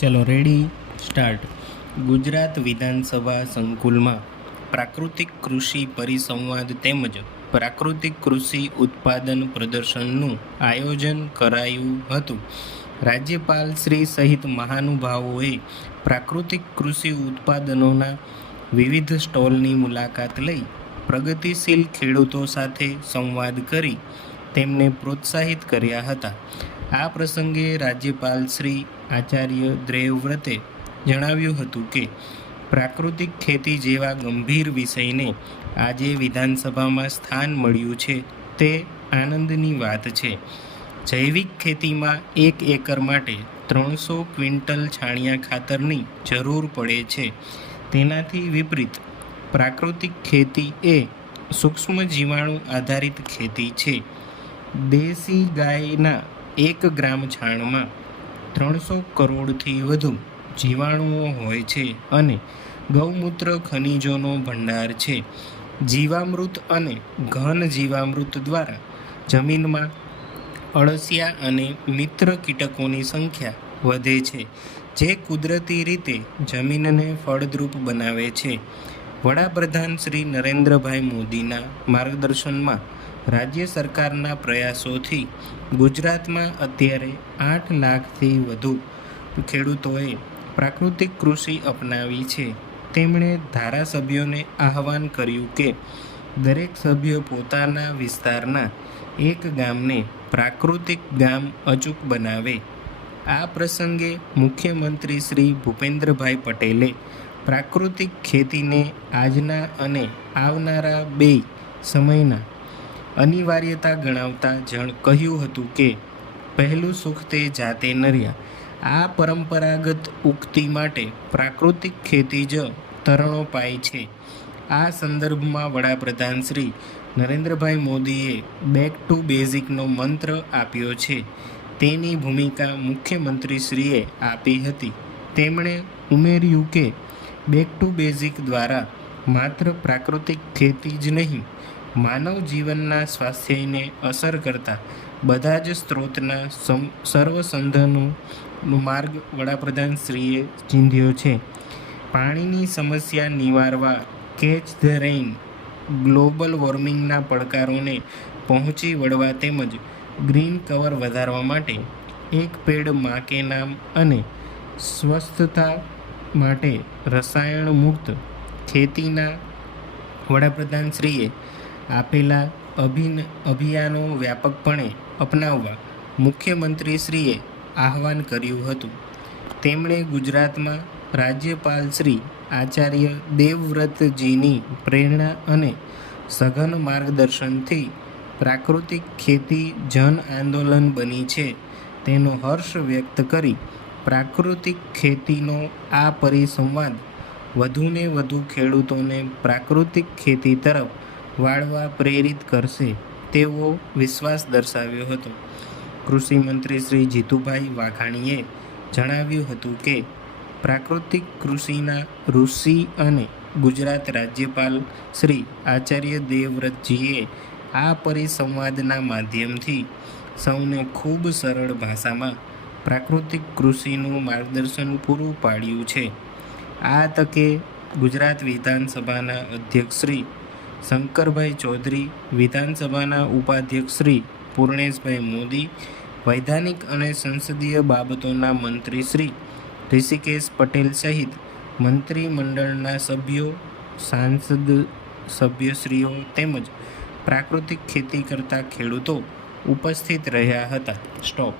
ચલો ready start. Gujarat વિધાનસભા સંકુલમાં પ્રાકૃતિક કૃષિ પરિસંવાદ તેમજ પ્રાકૃતિક કૃષિ ઉત્પાદન પ્રદર્શનનું આયોજન કરાયું હતું. રાજ્યપાલ શ્રી સહિત મહાનુભાવોએ પ્રાકૃતિક કૃષિ ઉત્પાદનોના વિવિધ સ્ટોલની મુલાકાત લઈ પ્રગતિશીલ ખેડૂતો સાથે સંવાદ કરી તેમને પ્રોત્સાહિત કર્યા હતા. આ પ્રસંગે રાજ્યપાલ શ્રી આચાર્ય દેવવ્રતે જણાવ્યું હતું કે પ્રાકૃતિક ખેતી જેવા ગંભીર વિષયને આજે વિધાનસભામાં સ્થાન મળ્યું છે તે આનંદની વાત છે. જૈવિક ખેતીમાં 1 એકર માટે 300 ક્વિન્ટલ છાણિયા ખાતરની જરૂર પડે છે. તેનાથી વિપરીત પ્રાકૃતિક ખેતી એ સૂક્ષ્મ જીવાણુ આધારિત ખેતી છે. દેશી ગાયના 1 ગ્રામ છાણમાં 300 કરોડથી વધુ જીવાણુઓ હોય છે અને ગૌમૂત્ર ખનિજોનો ભંડાર છે. જીવામૃત અને ઘન જીવામૃત દ્વારા જમીનમાં અળસિયા અને મિત્ર કીટકોની સંખ્યા વધે છે, જે કુદરતી રીતે જમીનને ફળદ્રુપ બનાવે છે. વડાપ્રધાન શ્રી નરેન્દ્રભાઈ મોદીના માર્ગદર્શનમાં રાજ્ય સરકારના પ્રયાસોથી ગુજરાતમાં અત્યારે 8 લાખથી વધુ ખેડૂતોએ પ્રાકૃતિક કૃષિ અપનાવી છે. તેમણે ધારાસભ્યોને આહવાન કર્યું કે દરેક સભ્ય પોતાના વિસ્તારના એક ગામને પ્રાકૃતિક ગામ અચૂક બનાવે. આ પ્રસંગે મુખ્યમંત્રી શ્રી ભૂપેન્દ્રભાઈ પટેલે પ્રાકૃતિક ખેતીને આજના અને આવનારા 2 સમયના અનિવાર્યતા ગણાવતા કહ્યું હતું કે પહેલું સુખ તે જાતે નર્યા. આ પરંપરાગત ઉક્તિ માટે પ્રાકૃતિક ખેતી જ તરણો પાય છે. આ સંદર્ભમાં વડાપ્રધાન શ્રી નરેન્દ્રભાઈ મોદીએ બેક ટુ બેઝિકનો મંત્ર આપ્યો છે. તેની ભૂમિકા મુખ્યમંત્રીશ્રીએ આપી હતી. તેમણે ઉમેર્યું કે બેક ટુ બેઝિક દ્વારા માત્ર પ્રાકૃતિક ખેતી જ નહીં, માનવ જીવનના સ્વાસ્થ્યને અસર કરતા બધા જ સ્ત્રોતના સર્વસંધાનનો માર્ગ વડાપ્રધાનશ્રીએ ચીંધ્યો છે. પાણીની સમસ્યા નિવારવા, કેચ ધ રેઇન, ગ્લોબલ વોર્મિંગના પડકારોને પહોંચી વળવા તેમજ ગ્રીન કવર વધારવા માટે એક પેડ માં કે નામ અને સ્વસ્થતા માટે રસાયણ મુક્ત ખેતીના વડાપ્રધાનશ્રીએ આપેલા અભિયાનો વ્યાપકપણે અપનાવવા મુખ્યમંત્રીશ્રીએ આહવાન કર્યું હતું. તેમણે ગુજરાતમાં રાજ્યપાલ શ્રી આચાર્ય દેવવ્રતજીની પ્રેરણા અને સઘન માર્ગદર્શનથી પ્રાકૃતિક ખેતી જન આંદોલન બની છે તેનો હર્ષ વ્યક્ત કરી પ્રાકૃતિક ખેતીનો આ પરિસંવાદ વધુને વધુ ખેડૂતોને પ્રાકૃતિક ખેતી તરફ વાળવા પ્રેરિત કરશે તેવો વિશ્વાસ દર્શાવ્યો હતો. કૃષિ મંત્રી શ્રી જીતુભાઈ વાઘાણીએ જણાવ્યું હતું કે પ્રાકૃતિક કૃષિના ઋષિ અને ગુજરાત રાજ્યપાલ શ્રી આચાર્ય દેવવ્રતજીએ આ પરિસંવાદના માધ્યમથી સૌને ખૂબ સરળ ભાષામાં પ્રાકૃતિક કૃષિનું માર્ગદર્શન પૂરું પાડ્યું છે. આ તકે ગુજરાત વિધાનસભાના અધ્યક્ષ શ્રી શંકરભાઈ ચૌધરી, વિધાનસભાના ઉપાધ્યક્ષ શ્રી પૂર્ણેશભાઈ મોદી, વૈધાનિક અને સંસદીય બાબતોના મંત્રી શ્રી ઋષિકેશ પટેલ સહિત મંત્રીમંડળના સભ્યો, સાંસદ સભ્યશ્રીઓ તેમજ પ્રાકૃતિક ખેતી કરતા ખેડૂતો ઉપસ્થિત રહ્યા હતા. સ્ટોપ.